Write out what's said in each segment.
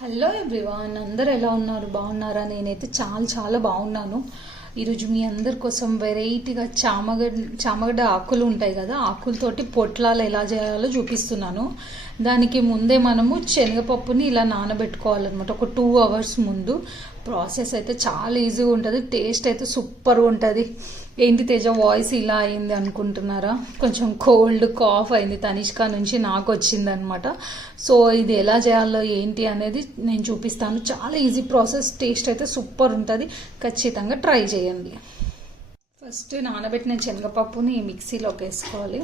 Hello everyone, అందరు ఎలా ఉన్నారు? బాగున్నారా? నేనైతే చాలా చాలా బాగున్నాను. ఈరోజు మీ అందరి కోసం వెరైటీగా చామగడ్డ ఆకులు ఉంటాయి కదా, ఆకులతోటి పొట్లాలు ఎలా చేయాలో చూపిస్తున్నాను. దానికి ముందే మనము శనగపప్పుని ఇలా నానబెట్టుకోవాలన్నమాట, ఒక 2 hours ముందు. ప్రాసెస్ అయితే చాలా ఈజీగా ఉంటుంది, టేస్ట్ అయితే సూపర్గా ఉంటుంది. ఏంటి తేజ వాయిస్ ఇలా అయింది అనుకుంటున్నారా? కొంచెం కోల్డ్ కాఫ్ అయింది, తనిష్క నుంచి నాకు వచ్చింది అనమాట. సో ఇది ఎలా చేయాలో ఏంటి అనేది నేను చూపిస్తాను. చాలా ఈజీ ప్రాసెస్, టేస్ట్ అయితే సూపర్ ఉంటుంది. ఖచ్చితంగా ట్రై చేయండి. ఫస్ట్ నానబెట్టిన శనగపప్పుని మిక్సీలోకి వేసుకోవాలి.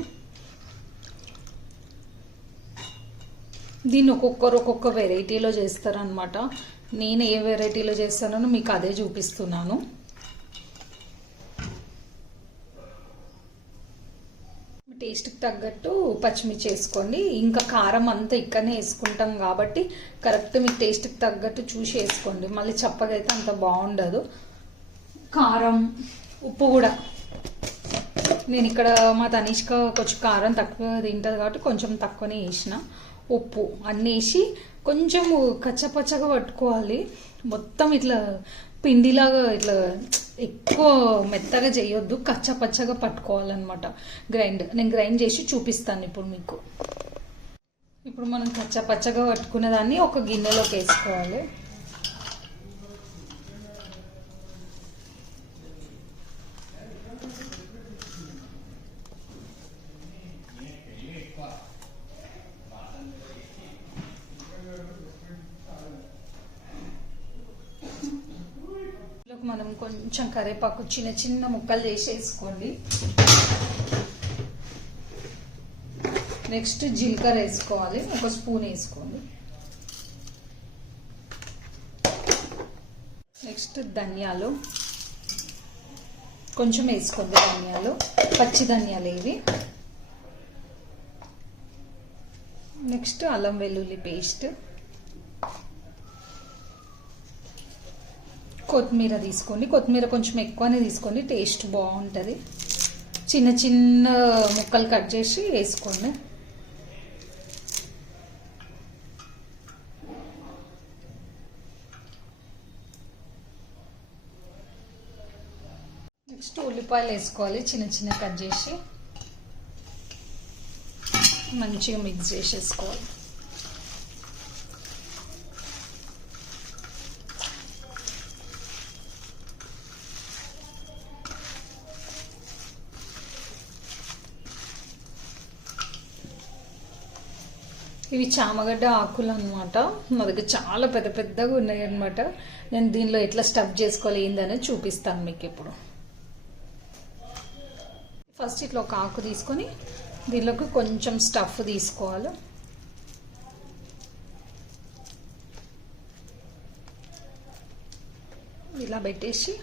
దీన్ని ఒక్కొక్కరు ఒక్కొక్క వెరైటీలో చేస్తారనమాట. నేను ఏ వెరైటీలో చేస్తానో మీకు అదే చూపిస్తున్నాను. టేస్ట్కి తగ్గట్టు పచ్చిమిర్చి వేసుకోండి. ఇంకా కారం అంతా ఇక్కడనే వేసుకుంటాం కాబట్టి కరెక్ట్ మీకు టేస్ట్కి తగ్గట్టు చూసి వేసుకోండి. మళ్ళీ చప్పగా అయితే అంత బాగుండదు. కారం, ఉప్పు కూడా నేను ఇక్కడ మా తనిష్క కొంచెం కారం తక్కువ తింటుంది కాబట్టి కొంచెం తక్కువనే వేసిన. ఉప్పు అన్నీ వేసి కొంచెం కచ్చపచ్చగా పట్టుకోవాలి. మొత్తం ఇట్లా పిండిలాగా ఇట్లా ఎక్కువ మెత్తగా చేయొద్దు, కచ్చపచ్చగా పట్టుకోవాలన్నమాట. నేను గ్రైండ్ చేసి చూపిస్తాను ఇప్పుడు మీకు. ఇప్పుడు మనం కచ్చపచ్చగా పట్టుకున్న దాన్ని ఒక గిన్నెలోకి వేసుకోవాలి. మనం కొంచెం కరివేపాకు చిన్న చిన్న ముక్కలు చేసి వేసుకోండి. నెక్స్ట్ జీలకర్ర వేసుకోవాలి, 1 స్పూన్ వేసుకోండి. నెక్స్ట్ ధనియాలు కొంచెం వేసుకోండి. ధనియాలు పచ్చి ధనియాలు ఇవి. నెక్స్ట్ అల్లం వెల్లుల్లి పేస్ట్. కొత్తిమీర తీసుకోండి. కొత్తిమీర కొంచెం ఎక్కువనే తీసుకోండి, టేస్ట్ బాగుంటుంది. చిన్న చిన్న ముక్కలు కట్ చేసి వేసుకోండి. నెక్స్ట్ ఉల్లిపాయలు వేసుకోవాలి, చిన్న చిన్న కట్ చేసి మంచిగా మిక్స్ చేసేసుకోవాలి. ఇవి చామగడ్డ ఆకులు అనమాట. నా దగ్గర చాలా పెద్ద పెద్దగా ఉన్నాయి అనమాట. నేను దీనిలో ఎట్లా స్టఫ్ చేసుకోవాలి ఏందనేది చూపిస్తాను మీకు ఇప్పుడు. ఫస్ట్ ఇట్లా ఒక ఆకు తీసుకొని దీనిలోకి కొంచెం స్టఫ్ తీసుకోవాలి. ఇలా పెట్టేసి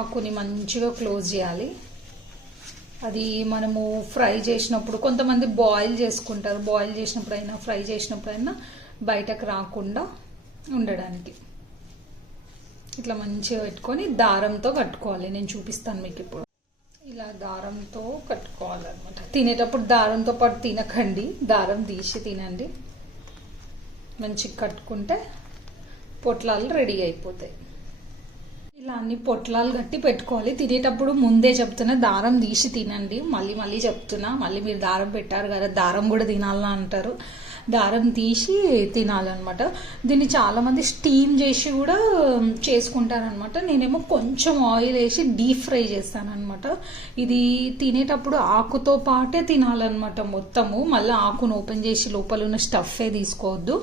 ఆకుని మంచిగా క్లోజ్ చేయాలి. అది మనము ఫ్రై చేసినప్పుడు కొంతమంది బాయిల్ చేసుకుంటారు, బాయిల్ చేసినప్పుడైనా ఫ్రై చేసినప్పుడైనా బయటకు రాకుండా ఉండడానికి ఇట్లా మంచిగా పెట్టుకొని దారంతో కట్టుకోవాలి. నేను చూపిస్తాను మీకు ఇప్పుడు. ఇలా దారంతో కట్టుకోవాలన్నమాట. తినేటప్పుడు దారంతో పాటు తినకండి, దారం తీసి తినండి. మంచిగా కట్టుకుంటే పొట్లాలు రెడీ అయిపోతాయి. ఇలా అన్ని పొట్లాలు కట్టి పెట్టుకోవాలి. తినేటప్పుడు ముందే చెప్తున్నా, దారం తీసి తినండి. మళ్ళీ చెప్తున్నా, మళ్ళీ మీరు దారం పెట్టారు కదా, దారం కూడా తినాలని అంటారు. దారం తీసి తినాలన్నమాట. దీన్ని చాలామంది స్టీమ్ చేసి కూడా చేసుకుంటారనమాట. నేనేమో కొంచెం ఆయిల్ వేసి డీప్ ఫ్రై చేస్తానమాట. ఇది తినేటప్పుడు ఆకుతో పాటే తినాలన్నమాట మొత్తము. మళ్ళీ ఆకును ఓపెన్ చేసి లోపల ఉన్న స్టఫే తీసుకోవద్దు,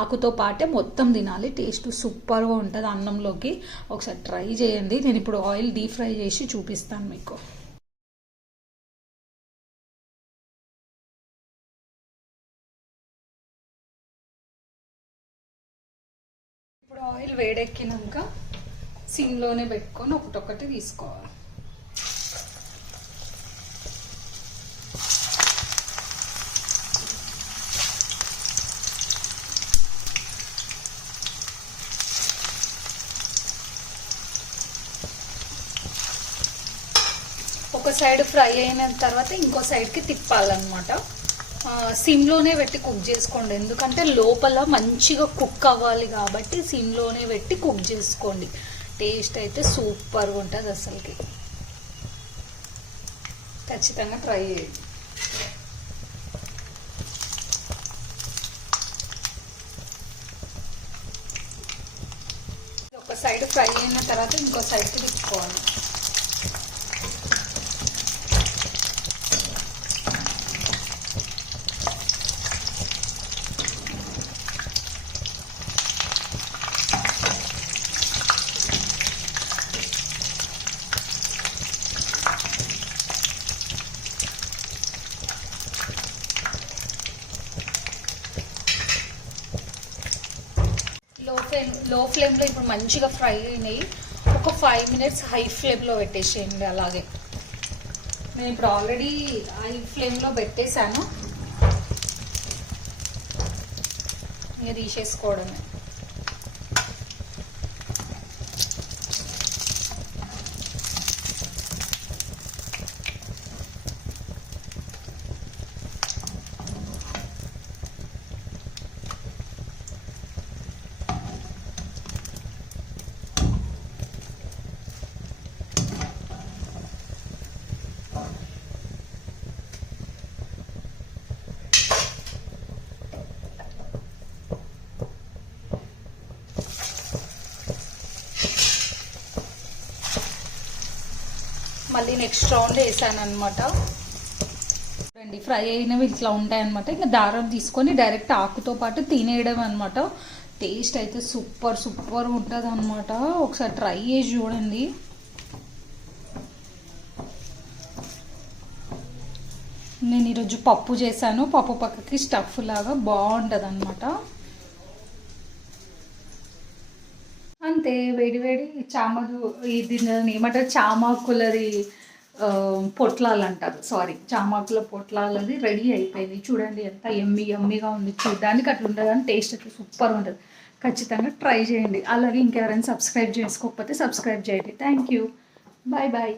ఆకుతో పాటే మొత్తం తినాలి. టేస్ట్ సూపర్గా ఉంటుంది అన్నంలోకి. ఒకసారి ట్రై చేయండి. నేను ఇప్పుడు ఆయిల్ డీప్ ఫ్రై చేసి చూపిస్తాను మీకు. ఇప్పుడు ఆయిల్ వేడెక్కినాక సిమ్లోనే పెట్టుకొని ఒకటొకటి తీసుకోవాలి. ఒక సైడ్ ఫ్రై అయిన తర్వాత ఇంకో సైడ్కి తిప్పాలన్నమాట. సిమ్లోనే పెట్టి కుక్ చేసుకోండి, ఎందుకంటే లోపల మంచిగా కుక్ అవ్వాలి కాబట్టి సిమ్లోనే పెట్టి కుక్ చేసుకోండి. టేస్ట్ అయితే సూపర్గా ఉంటుంది, అసలుకి ఖచ్చితంగా ట్రై చేయండి. ఒక సైడ్ ఫ్రై అయిన తర్వాత ఇంకో సైడ్కి తిప్పుకోవాలి. లో ఫ్లేమ్లో ఇప్పుడు మంచిగా ఫ్రై అయినాయి. ఒక 5 minutes హై ఫ్లేమ్లో పెట్టేసేయండి. అలాగే నేను ఇప్పుడు ఆల్రెడీ హై ఫ్లేమ్లో పెట్టేశాను, ఇంకా తీసేసుకోవడమే. మళ్ళీ నెక్స్ట్ రౌండ్ వేసాను అనమాట. రండి, ఫ్రై అయినవి ఇట్లా ఉంటాయన్నమాట. ఇంకా దారం తీసుకొని డైరెక్ట్ ఆకుతో పాటు తినేయడం అనమాట. టేస్ట్ అయితే సూపర్ ఉంటుంది అనమాట. ఒకసారి ట్రై చేసి చూడండి. నేను ఈరోజు పప్పు చేశాను, పప్పు పక్కకి స్టఫ్ లాగా బాగుంటుంది అనమాట. అంతే, వేడి వేడి ఇది ఏమంటారు, చామాకులది పొట్లాలు అంటారు, సారీ చామాకుల పొట్లాలది రెడీ అయిపోయింది. చూడండి ఎంత ఎమ్మిగా ఉంది, చూడడానికి అట్లా ఉంటుంది కానీ టేస్ట్ అయితే సూపర్ ఉంటుంది. ఖచ్చితంగా ట్రై చేయండి. అలాగే ఇంకెవరైనా సబ్స్క్రైబ్ చేసుకోకపోతే సబ్స్క్రైబ్ చేయండి. Thank you, bye bye.